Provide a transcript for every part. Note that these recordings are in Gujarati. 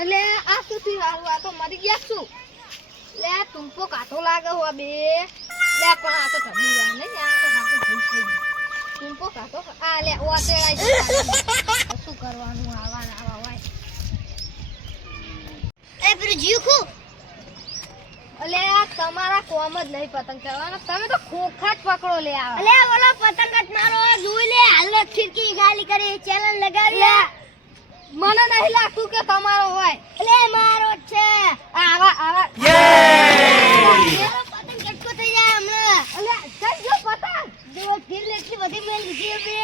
એટલે આ શું થયું હારું આ તો મરી ગયા શું લે ટૂંપો કાઢો લાગે હો બે. લે પણ આ તો ઠંડી વાર નહીં આ તો હાથે ભૂલ થઈ ગઈ. ટૂંપો કાઠો આ લે ઓ શું કરવાનું આવા આવા હોય. એ પેલું જીવ અલે તમારા કોમ જ નહીં પતંગ ચડવાનો તમે તો ખોખા જ પકડો લે આવા અલે ઓલો પતંગ જ મારો જોઈ લે હાલ ખીડકી ગાલી કરી ચેલેન્જ લગાવી. લે મને નહીં લાગતું કે તમારો હોય. એટલે મારો જ છે. આવા આવા યે પતંગ કેટલો થઈ જાય હમણાં? એટલે ચાલ જો પતંગ. જો ફીલ એટલી બધી મેલ લીધી બે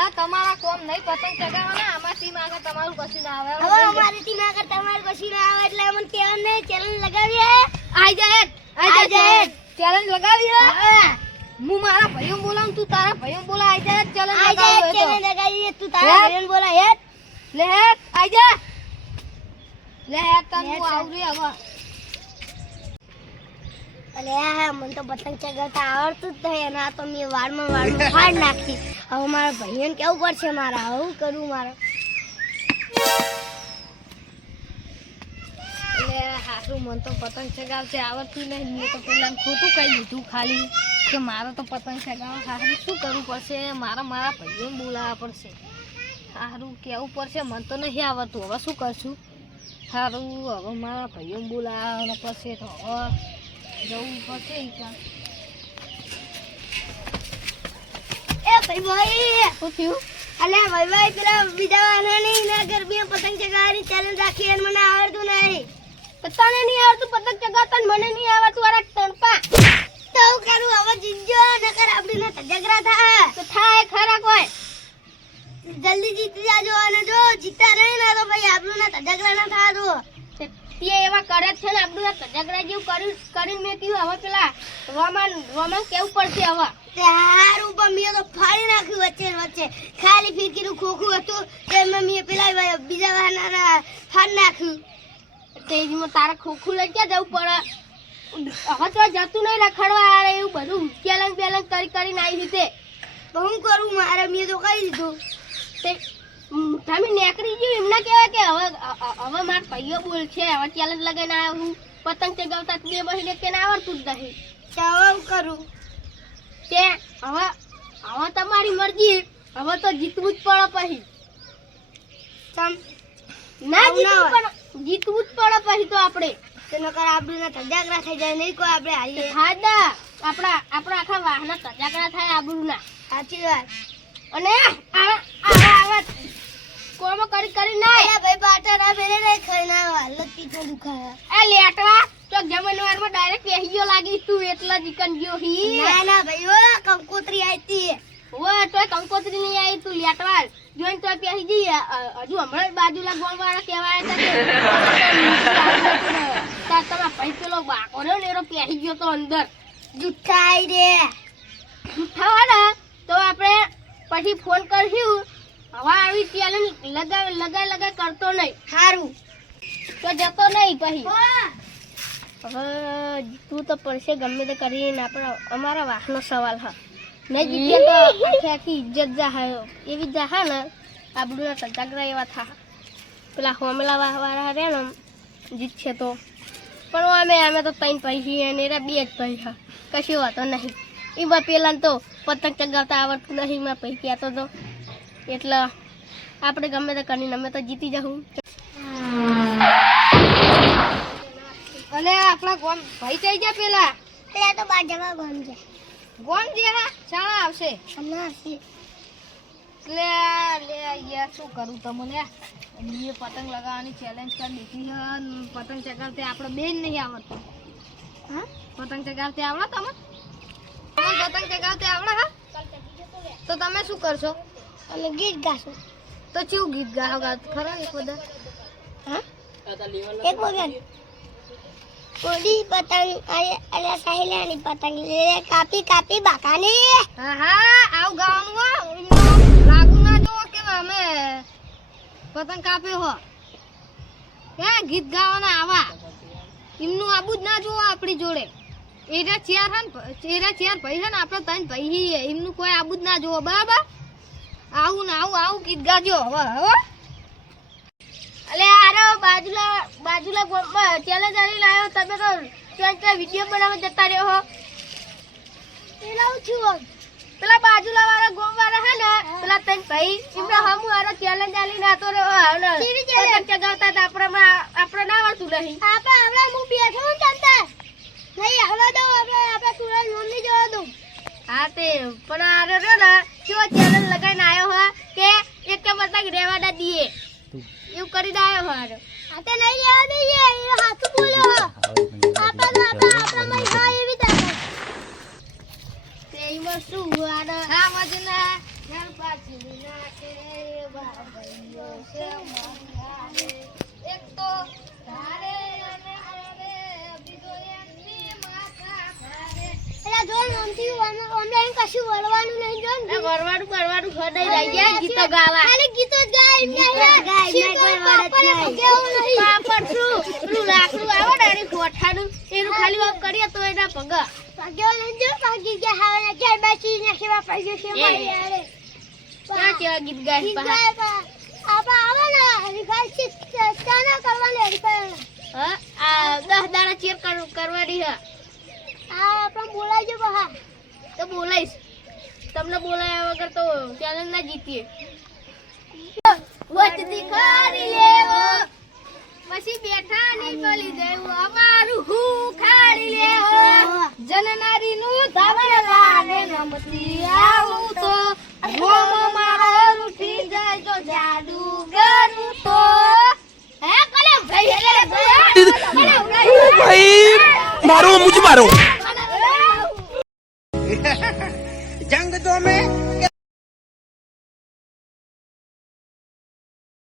આ તમારા કોમ નહીં પતંગ ચગાવવાના. ટીમ આગળ તમારું કશું ના આવે. હવે અમારી ટીમ આગળ તમારું કશું ના આવે એટલે અમને કહેવાનું નહીં ચેલેન્જ લગાવીએ. આઈ જાય આઈ આઈ જાય. ચેલેન્જ લગાવી હું. મારા ભાઈઓ બોલાવું તું તારા ભાઈઓ બોલા આઈ જાય ચેલેન્જ લગાવીએ તું તારા ભાઈઓ બોલા હેત લે આઈ જા. લે તન હું આવરી હવે હા મને તો પતંગ ચગાવતા આવડતું જ નહીં અને આ તો મેં વાળમાં વાળમાં ફાડ નાખી. હવે મારા ભાઈને કેવું પડશે મારે? આવું કરું મારે? એટલે સારું મન તો પતંગ ચગાવશે આવડતું નહીં. મેં તો પેલા ખોટું કહી દીધું ખાલી કે મારે તો પતંગ ચગાવવા. સારું શું કરવું પડશે? મારા મારા ભાઈઓને બોલાવવા પડશે. હારું કેવું પડશે મને તો નહીં આવડતું. હવે શું કરશું? સારું હવે મારા ભાઈઓ બોલાવવા પડશે તો હવે જવું પડશે એ ભાઈ ભાઈ! શું થયું? અલે ભાઈ ભાઈ પેલા બીજા વાહનોની ના ગરબી પતંગ ચગાવવાની ચેલેન્જ રાખી અને મને આવડતું નહીં. તને નહીં આવડતું? પતંગ ચગાવતા મને નહીં આવડતું અરે તણપા તો કરું હવે જીતજો નકર આપણી ઝઘડા થાય. તો થાય ખરા કોઈ. જલ્દી જીતી જાજો અને જો જીતા નહીં ને તો ભાઈ આપણું ના ઝઘડા ના થાય તો એવા કરે છે ને આપણું ના કજાગરા જેવું કર્યું કરીને મેં કીધું હવે પેલા રોમાન રોમાન કેવું પડશે હવે? હારું પણ મેં તો ફાડી નાખ્યું વચ્ચે વચ્ચે. ખાલી ફીરકીનું ખોખું હતું તેમાં મેં પેલા બીજા વાહના ફાડી નાખ્યું. તેજમાં તારે ખોખું લઈ ક્યાં જવું પડે? હવે તો જતું નહીં રખડવા આરે એવું બધું ચેલેન્જ બેલેન્જ કરી કરીને આવી રીતે. તો હું કરું? મારે મેં તો કહી દીધું તે તમે નેકરી ગયું એમને કહેવાય કે હવે હવે માર ભાઈઓ બોલ છે હવે ચેલેન્જ લગાઈને આવ્યો હું પતંગ ચગાવતા બે મહિને તેને આવડતું જ નહીં. તો હવે કરું? તે હવે હવે તમારી મરજી હવે તો જીતવું જ પડે પછી. તમ ના જીતવું પણ જીતવું જ પડે પછી તો આપણે. તેનો કર આપણું ના તજાગરા થઈ જાય નહીં કોઈ આપણે હારીએ. હાદા આપણા આપણા આખા વાહના તજાગરા થાય આબરૂના. સાચી વાત. અને આવા આવા કોમો કરી કરી ના ભાઈ પાટા ના મેરે રે ખાઈ ના હાલત પીઠો દુખાય આ લેટવા તો જમણવારમાં ડાયરેક્ટ બેસી લાગી તું એટલા જીકન ગયો હી. ના ના ભાઈ ઓ કંકોત્રી આઈતી ઓ તો કંકોત્રી નહીં આવી તું લેટવા. જોઈને તો પેહી જઈએ હજુ હમણાં બાજુ બાજુલા ગોળવાળા કહેવાય તા તમારા ભાઈ પેલો બાકો રહ્યો ને એનો બેસી ગયો તો અંદર. જુઠ્ઠા આઈ રે. થવાના તો આપણે પછી ફોન કરશું. હવા આવી ત્યારે લગાવ લગા લગા કરતો નહીં. સારું તો જતો નહીં પછી. હવે તું તો પડશે ગમે તે કરીને આપણે અમારા વાહનો સવાલ હા. નહીં જીતે તો આખી આખી ઇજ્જત જાહે. એવી જાહે ને આપણું સજાગરા એવા થા. પેલા હોમેલા વાળા રહે ને જીતશે તો. પણ અમે અમે તો ત્રણ પૈસી અને બે જ પૈસા. કશું વાતો નહીં. એમાં પેલા તો પતંગ ચગાવતા આવડતું નહીં એમાં પૈસા તો તો એટલે આપણે ગમે તે કરીને અમે તો જીતી જાઉં. અને આપણા ગોમ ભાઈ થઈ ગયા પેલા? પેલા તો બાર જવા ગમ છે ગોમ જે હા શાળા આવશે. એટલે લે યાર શું કરું તમને? એ પતંગ લગાવવાની ચેલેન્જ કરી દીધી છે પતંગ ચગાવતે આપણે બેન નહીં આવડતું. હા? પતંગ ચગાવતે આવડે તમે તમને પતંગ ચગાવતે આવડે હા તો તમે શું કરશો? અમે ગીત ગાશું. તો ચેવું ગીત ગાઓ ગાત ખરો એક બધા હા? એક વખત. કોડી પતંગ અરે સાહેલાની પતંગ લે કાપી કાપી બાકાની. હા હા આવ ગાવાનું હો. લાગુ ના જો કે અમે પતંગ કાપ્યો હો. હે ગીત ગાવાના આવા. એમનું આબુ જ ના જોવો આપણી જોડે. એરા ચાર હન એરા ચાર ભાઈ હન આપણે ત્રણ ભાઈ હી એમનું કોઈ આબુ જ ના જોવો બરાબર? આવું ને આવું આવું ગીત ગાજો હવે હવે અલે આરો બાજુલા બાજુલા ગોમમાં ચેલેન્જ આલી લાયો. તમે તો ત્યાં વીડિયો બનાવવા જતા રહ્યો હો. પેલા હું છું પેલા બાજુલા વાળા ગોમ વાળા હે ને પેલા તન ભાઈ. એમના હમુ આરો ચેલેન્જ આલી ના. તો રહ્યો હવે ને ચગાવતા હતા આપણે આપણે ના આવડતું નહીં. આપણે હમણાં હું બેઠો હું નહીં આવવા દઉં આપણે આપણે સુરજ મમ્મી જવા દઉં. હા તે પણ આ રહ્યો ને કેવો ચેનલ લગાઈને આવ્યો હો કે એક કે પતંગ રેવા ના દઈએ? એવું કરીને આવ્યો હોય હારો. આ તે નહીં લેવા દઈએ એ હાથું બોલ્યો હો આપણા તો આપણા આપણામાં હા એવી તાકાત તે એમાં શું આને હા મજના. પાછી નાખે બાબૈયો છે મારે. કશું વળવાનું નહીં જો ને વરવાડું કરવાનું ખડાઈ રહી. ગયા ગીતો ગાવા. ખાલી ગીતો જ ગાય એમને ગાય કોઈ વળત નહીં. કેવું નહીં? પાપડ શું પેલું લાકડું આવે ને એની ખાલી આમ કરીએ તો એના પગ. નહીં જો ભાગી ગયા હવે ઘેર બેસી છે મારી. ક્યાં કેવા ગીત ગાય પા- આપણે આવે ને હરીફાઈ છે કરવાની હરીફાઈ હા આ દસ દાડા ચેર કર- કરવાની હા. આ આપણે બોલાવજો બહા તો બોલાઈશ તમને બોલાયા વગર તો ચેલેન્જ ના જીતીએ. વચતી કરી લેવો. પછી બેઠા ની બોલી દેવું. અમારું હું ખાડી લેવો. જનનારી નું ધાબળે લાગે નમતી આવું તો. ગોમો મારો ઉઠી જાય તો જાડુ કરું તો. હે કલે ભાઈ ભાઈ, મારો મુજ મારો.